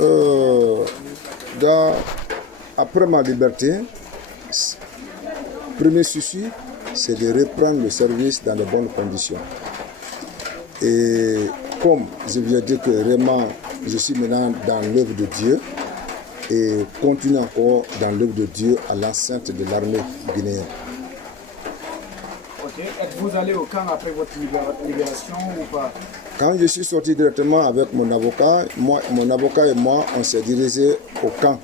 euh, après ma liberté, premier souci, c'est de reprendre le service dans de bonnes conditions. Et comme je viens de dire que vraiment, je suis maintenant dans l'œuvre de Dieu et continue encore dans l'œuvre de Dieu à l'enceinte de l'armée guinéenne. Ok. Êtes-vous allé au camp après votre libération ou pas? Quand je suis sorti directement avec mon avocat et moi, on s'est dirigé au camp,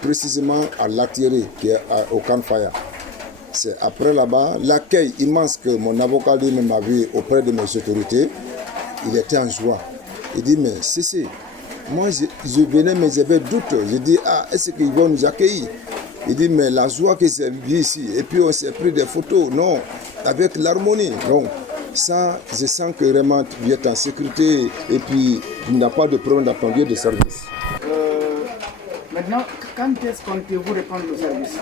précisément à Latiré, qui est au camp Faya. C'est après là-bas, l'accueil immense que mon avocat lui-même a vu auprès de mes autorités, il était en joie. Il dit, mais si, moi je venais, mais j'avais doute. Je dis, est-ce qu'ils vont nous accueillir? Il dit, mais la joie que j'ai vue ici, et puis on s'est pris des photos, non, avec l'harmonie. Donc, ça, je sens que vraiment tu es en sécurité et puis il n'y a pas de problème dans ton lieu de service. Maintenant, quand est-ce comptez-vous reprendre le service?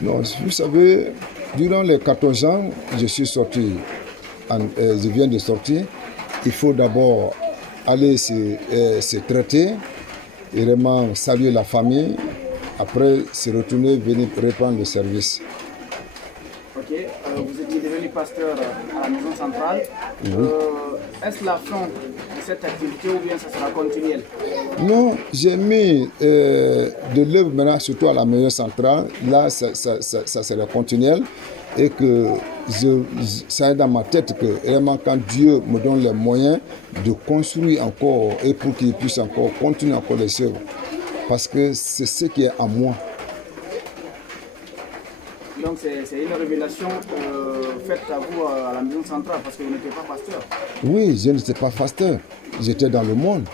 Non, vous savez, durant les 14 ans, je suis sorti, je viens de sortir. Il faut d'abord aller se traiter et vraiment saluer la famille. Après, se retourner, venir reprendre le service. Ok, vous étiez devenu pasteur à la maison centrale. Oui. Est-ce la fin de cette activité ou bien ça sera continuel? Non, j'ai mis de l'œuvre maintenant, surtout à la maison centrale. Là, ça sera continuel. Et que ça est dans ma tête que vraiment quand Dieu me donne les moyens de construire encore et pour qu'il puisse encore continuer encore les œuvres. Parce que c'est ce qui est en moi. Donc c'est une révélation faite à vous à la maison centrale parce que vous n'étiez pas pasteur. Oui, je n'étais pas pasteur. J'étais dans le monde.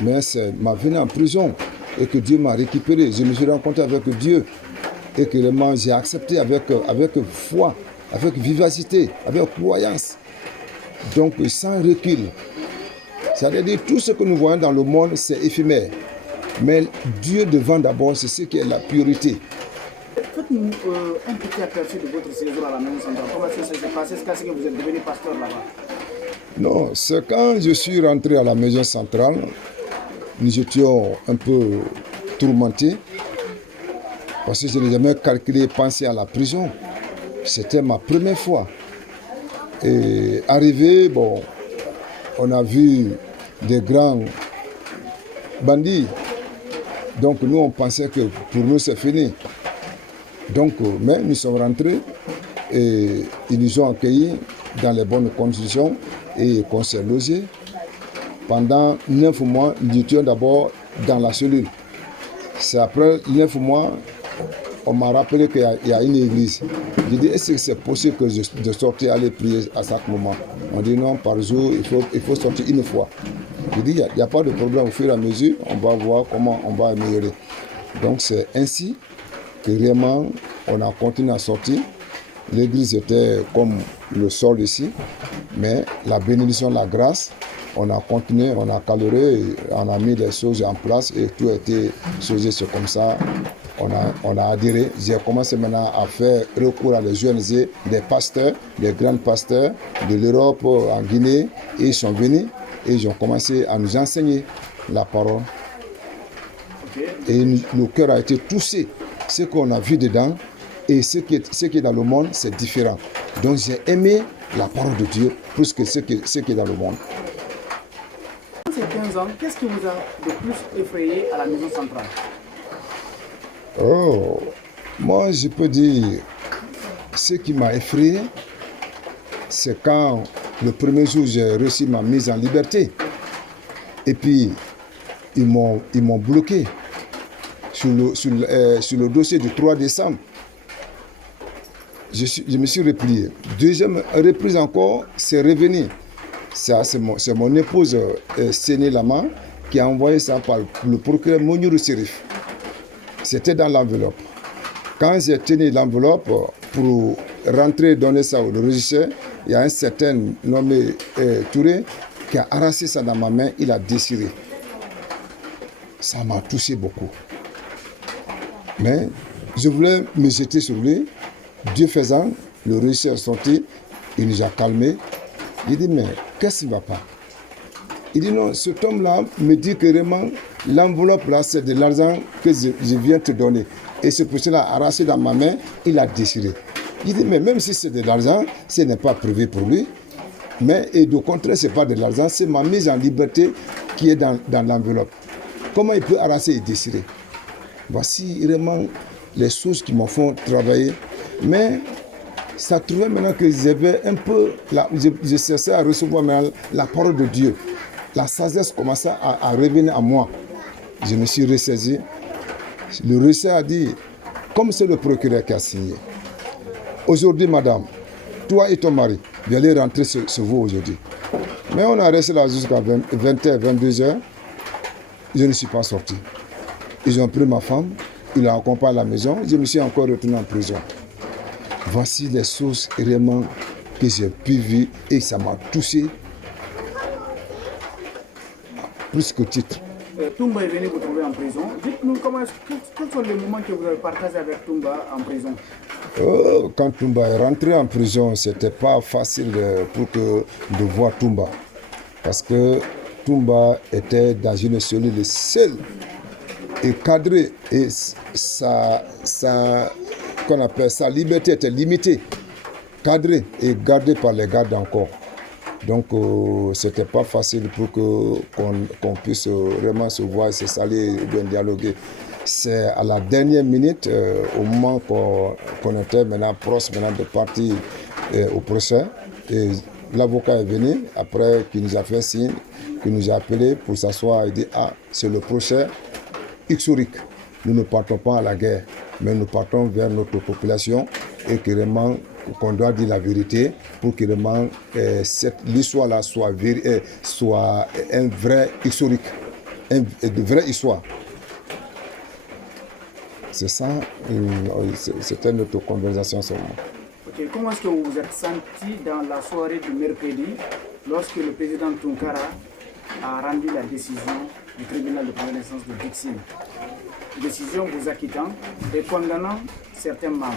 Mais c'est ma venue en prison et que Dieu m'a récupéré. Je me suis rencontré avec Dieu et que vraiment j'ai accepté avec foi, avec vivacité, avec croyance. Donc sans recul. C'est-à-dire tout ce que nous voyons dans le monde, c'est éphémère. Mais Dieu devant d'abord, c'est ce qui est la priorité. Faites-nous un petit aperçu de votre séjour à la maison centrale. Comment ça s'est passé? Est-ce que vous êtes devenu pasteur là-bas? Non, c'est quand je suis rentré à la maison centrale, nous étions un peu tourmentés parce que je n'ai jamais calculé penser à la prison. C'était ma première fois. Et arrivé, bon, on a vu des grands bandits. Donc nous, on pensait que pour nous, c'est fini. Donc, mais nous sommes rentrés et ils nous ont accueillis dans les bonnes conditions et qu'on s'est logé. Pendant 9 mois, nous étions d'abord dans la cellule. C'est après 9 mois, on m'a rappelé qu'il y a une église. J'ai dit, est-ce que c'est possible que de sortir aller prier à chaque moment? On dit non, par jour, il faut sortir une fois. J'ai dit, il n'y a pas de problème, au fur et à mesure, on va voir comment on va améliorer. Donc c'est ainsi que vraiment, on a continué à sortir. L'église était comme le sol ici, mais la bénédiction, la grâce, on a continué, on a caloré, on a mis les choses en place et tout a été choisi. C'est comme ça, on a adhéré. J'ai commencé maintenant à faire recours à des ONG, des pasteurs, des grands pasteurs de l'Europe en Guinée, et ils sont venus et ils ont commencé à nous enseigner la parole. Et nos cœurs ont été touchés. Ce qu'on a vu dedans et ce qui est dans le monde, c'est différent. Donc j'ai aimé la parole de Dieu plus que ce qui est dans le monde. Dans ces 15 ans, qu'est-ce qui vous a le plus effrayé à la maison centrale? Oh, moi je peux dire, ce qui m'a effrayé, c'est quand le premier jour j'ai reçu ma mise en liberté. Et puis, ils m'ont bloqué sur le dossier du 3 décembre. Je me suis replié. Deuxième reprise encore, c'est revenu. C'est mon épouse Séné Lama qui a envoyé ça par le procureur Mounirou Sérif. C'était dans l'enveloppe. Quand j'ai tenu l'enveloppe pour rentrer donner ça au régisseur, il y a un certain nommé Touré qui a arraché ça dans ma main, il a déchiré. Ça m'a touché beaucoup. Mais je voulais me jeter sur lui. Dieu faisant, le régisseur est sorti, il nous a calmés. Il dit, mais qu'est-ce qui ne va pas? Il dit non, cet homme-là me dit que vraiment, l'enveloppe là, c'est de l'argent que je viens te donner. Et ce petit-là a arraché dans ma main, il a déchiré. Il dit, mais même si c'est de l'argent, ce n'est pas privé pour lui. Mais et au contraire, ce n'est pas de l'argent, c'est ma mise en liberté qui est dans l'enveloppe. Comment il peut arracher et déchirer? Voici vraiment les choses qui m'en font travailler. Mais ça trouvait maintenant que j'avais un peu, je cherchais à recevoir maintenant la parole de Dieu. La sagesse commençait à revenir à moi. Je me suis ressaisi. Le recès a dit, comme c'est le procureur qui a signé, aujourd'hui, madame, toi et ton mari, vous allez rentrer chez vous aujourd'hui. Mais on a resté là jusqu'à 20h, 22h. Je ne suis pas sorti. Ils ont pris ma femme, ils l'ont accompagnée à la maison. Je me suis encore retourné en prison. Voici les choses vraiment que j'ai pu vivre et ça m'a touché plus que titre. Toumba est venu vous trouver en prison. Dites-nous quels sont les moments que vous avez partagés avec Toumba en prison? Quand Toumba est rentré en prison, ce n'était pas facile de voir Toumba. Parce que Toumba était dans une cellule seule et cadrée. Et sa liberté était limitée, cadrée et gardée par les gardes encore. Donc, ce n'était pas facile pour qu'on puisse vraiment se voir, se saluer ou bien dialoguer. C'est à la dernière minute, au moment qu'on était maintenant proche de partir au procès, et l'avocat est venu, après qu'il nous a fait signe, qu'il nous a appelé pour s'asseoir et dit « Ah, c'est le procès historique. Nous ne partons pas à la guerre, mais nous partons vers notre population et que vraiment qu'on doit dire la vérité pour que vraiment l'histoire-là soit un vrai historique, de vraie histoire. » C'est ça, c'était notre conversation seulement. Okay. Comment est-ce que vous vous êtes senti dans la soirée du mercredi lorsque le président Tounkara a rendu la décision du tribunal de première instance de Dixine? Décision vous acquittant et condamnant certains membres.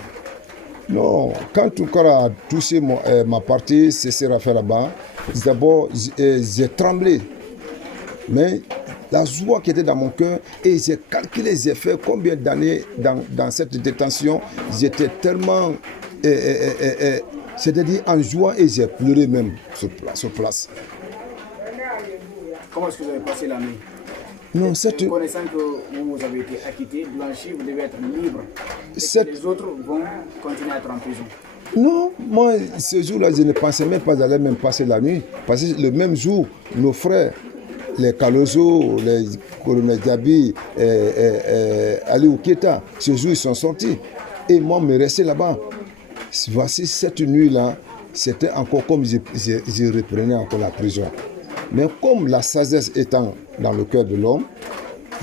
Non, quand Tounkara a touché ma partie, c'est Séraphin là-bas, d'abord j'ai tremblé. Mais la joie qui était dans mon cœur, et j'ai calculé, j'ai fait combien d'années dans cette détention, j'étais tellement, c'est-à-dire en joie, et j'ai pleuré même sur place. Comment est-ce que vous avez passé la nuit? Non, connaissant que vous avez été acquitté, blanchi, vous devez être libre. Et les autres vont continuer à être en prison. Non, moi, ce jour-là, je ne pensais même pas d'aller même passer la nuit. Parce que le même jour, nos frères, les Kalozo, les colonels Diaby, Ali Ouketa, ce jour, ils sont sortis. Et moi, je me restais là-bas. Voici cette nuit-là, c'était encore comme je reprenais encore la prison. Mais comme la sagesse étant dans le cœur de l'homme,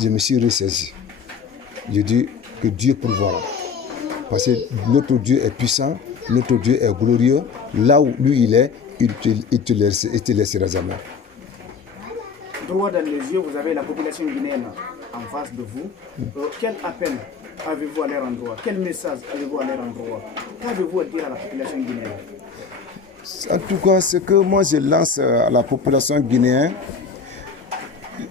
je me suis ressaisi. Je dis que Dieu pourvoira. Parce que notre Dieu est puissant, notre Dieu est glorieux. Là où lui il est, il te laissera jamais. Droit dans les yeux, vous avez la population guinéenne en face de vous. Quel appel avez-vous à leur endroit? Quel message avez-vous à leur endroit? Qu'avez-vous à dire à la population guinéenne? En tout cas, ce que moi je lance à la population guinéenne,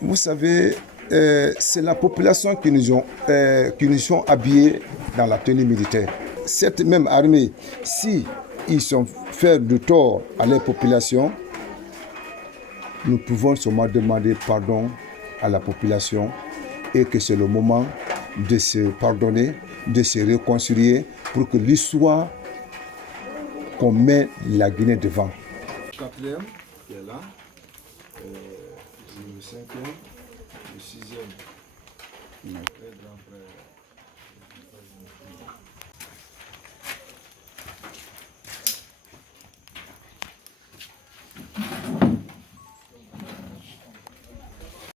vous savez, c'est la population qui nous ont habillés dans la tenue militaire. Cette même armée, si ils sont faits de tort à leur population, nous pouvons seulement demander pardon à la population et que c'est le moment de se pardonner, de se réconcilier pour que l'histoire qu'on met la Guinée devant. Le quatrième qui est là, le cinquième, le sixième, très grand frère.